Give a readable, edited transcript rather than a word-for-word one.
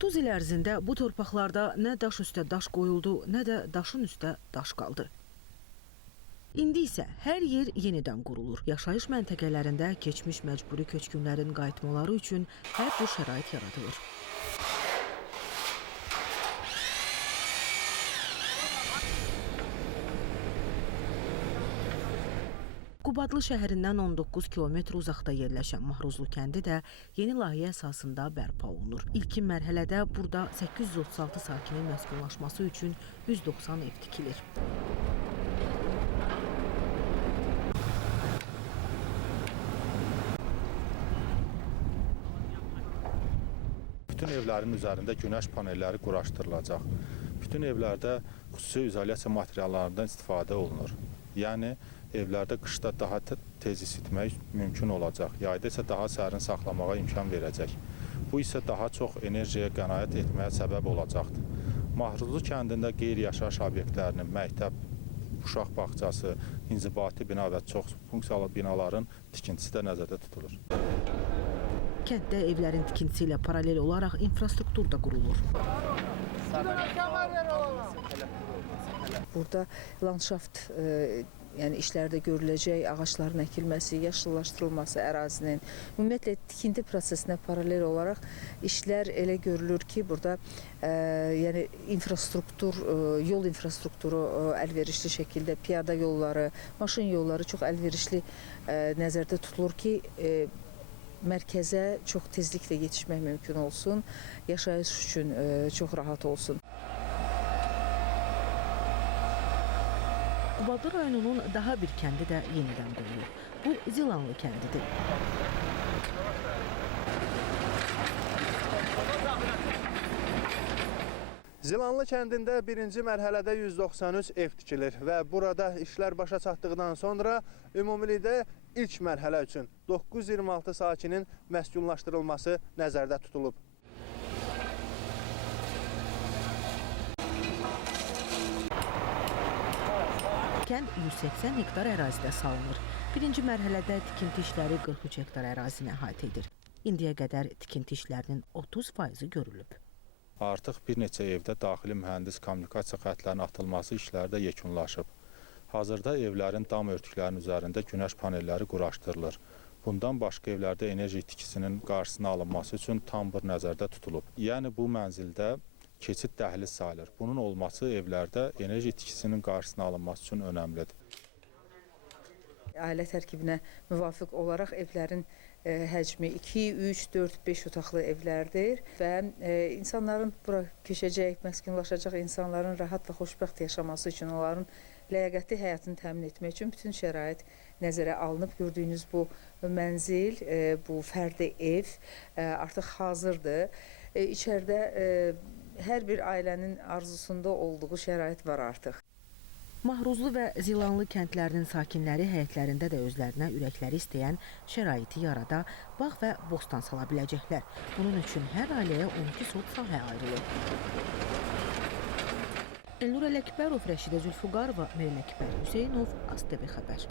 30 il ərzində bu torpaqlarda nə daş üstə daş qoyuldu, nə də daşın üstə daş qaldı. İndi isə hər yer yenidən qurulur. Yaşayış məntəqələrində keçmiş məcburi köçkünlərin qayıtmaları üçün hər bir şərait yaradılır. Qubadlı şəhərindən 19 kilometr uzaqda yerləşən Mahruzlu kəndi də yeni layihə əsasında bərpa olunur. İlkin mərhələdə burada 836 sakinin məskunlaşması üçün 190 ev tikilir. Bütün evlərin üzərində günəş panelləri quraşdırılacaq. Bütün evlərdə xüsusi izolyasiya materiallarından istifadə olunur. Yəni, evlərdə qışda daha tez isitmək mümkün olacaq. Yayda isə daha sərin saxlamağa imkan verəcək. Bu isə daha çox enerjiyə qənaət etməyə səbəb olacaqdır. Mahruzlu kəndində qeyri-yaşayış obyektlərinin, məktəb, uşaq bağçası, inzibati bina və çox funksiyalı binaların tikintisi də nəzərdə tutulur. Kənddə evlərin tikintisi ilə paralel olaraq infrastruktur da qurulur. Burada landşaft yəni işlərdə görüləcək, ağacların əkilməsi, yaşıllaşdırılması ərazinin, ümumiyyətlə tikinti prosesinə paralel olaraq işlər elə görülür ki, burada yəni infrastruktur, yol infrastrukturu əlverişli şəkildə, piyada yolları, maşın yolları çox əlverişli nəzərdə tutulur ki, mərkəzə çox tezliklə yetişmək mümkün olsun, yaşayış üçün çox rahat olsun. Qubadlı rayonunun daha bir kəndi də yenidən qurulur. Bu Zilanlı kəndidir. Zilanlı kəndində birinci mərhələdə 193 ev tikilir və burada işlər başa çatdıqdan sonra ümumilikdə ilk mərhələ üçün 926 sakinin məskunlaşdırılması nəzərdə tutulub. Kənd 180 hektar ərazidə salınır. Birinci mərhələdə tikinti işləri 43 hektar ərazini əhatə edir. İndiyə qədər tikinti işlərinin 30% görülüb. Artıq bir neçə evdə daxili mühəndis kommunikasiya xətlərinin atılması işləri də yekunlaşıb. Hazırda evlərin dam örtüklərinin üzərində günəş panelləri quraşdırılır. Bundan başqa evlərdə enerji itkisinin qarşısına alınması üçün tam bir nəzərdə tutulub. Yəni bu mənzildə keçid dəhliz sayılır. Bunun olması evlərdə enerji itkisinin qarşısına alınması üçün önəmlidir. Ailə tərkibinə müvafiq olaraq evlərin həcmi 2, 3, 4, 5 otaqlı evlərdir və insanların bura köçəcək, məskunlaşacaq insanların rahat və xoşbəxt yaşaması üçün, onların ləyaqətli həyatını təmin etmək üçün bütün şərait nəzərə alınıb. Gördüyünüz bu mənzil, bu fərdi ev artıq hazırdır. İçəridə hər bir ailənin arzusunda olduğu şərait var artıq. Mahruzlu və Zilanlı kəndlərinin sakinləri həyətlərində də özlərinə ürəkləri istəyən şəraiti yarada, bağ və bostan sala biləcəklər. Bunun üçün hər ailəyə 12 sot sahə ayrılır. Elnur Ələkbərov, Rəşidə Zülfüqarova, Mehmet Hüseynov, ASTV Xəbər.